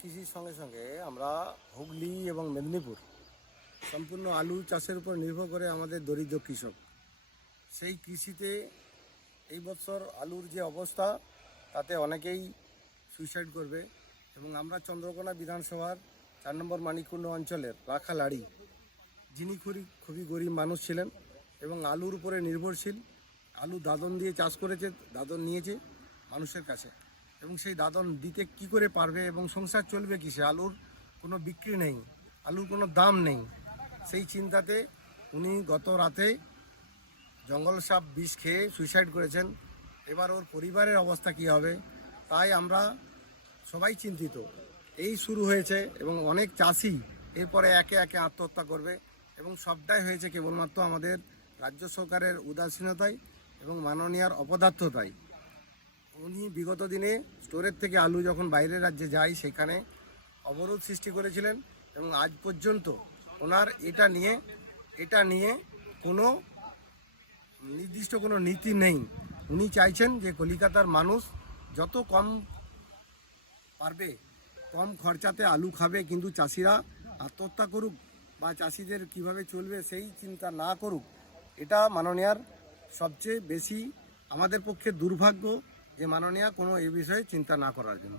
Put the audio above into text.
কৃষির সঙ্গে সঙ্গে আমরা হুগলি এবং মেদিনীপুর সম্পূর্ণ আলু চাষের উপর নির্ভর করে আমাদের দরিদ্র কৃষক। সেই কৃষিতে এই বছর আলুর যে অবস্থা তাতে অনেকেই সুইসাইড করবে। এবং আমরা চন্দ্রকোনা বিধানসভার 4 নম্বর মানিককুণ্ড অঞ্চলের রাখালাড়ি, যিনি খুবই গরিব মানুষ ছিলেন এবং আলুর উপরে নির্ভরশীল। আলু দাদন দিয়ে চাষ করেছে, দাদন নিয়েছে মানুষের কাছে, এবং সেই দাদন দিতে কি করে পারবে এবং সংসার চলবে কিসে? আলুর কোনো বিক্রি নেই, আলুর কোনো দাম নেই। সেই চিন্তাতে উনি গত রাতে জঙ্গল সাপ বিষ খেয়ে সুইসাইড করেছেন। এবার ওর পরিবারের অবস্থা কী হবে তাই আমরা সবাই চিন্তিত। এই শুরু হয়েছে এবং অনেক চাষি এরপরে একে একে আত্মহত্যা করবে, এবং সবটাই হয়েছে কেবলমাত্র আমাদের রাজ্য সরকারের উদাসীনতায় এবং মাননীয়ার অপদার্থতায়। উনি বিগত দিনে স্টোরের থেকে আলু যখন বাইরের রাজ্যে যায় সেখানে অবরোধ সৃষ্টি করেছিলেন, এবং আজ পর্যন্ত ওনার এটা নিয়ে কোনো নির্দিষ্ট কোনো নীতি নেই। উনি চাইছেন যে কলিকাতার মানুষ যত কম পারবে কম খরচাতে আলু খাবে, কিন্তু চাষিরা আত্মহত্যা করুক বা চাষিদের কিভাবে চলবে সেই চিন্তা না করুক। এটা মাননীয়ার সবচেয়ে বেশি আমাদের পক্ষে দুর্ভাগ্য যে মাননীয়া কোনো এই বিষয়ে চিন্তা না করার জন্য।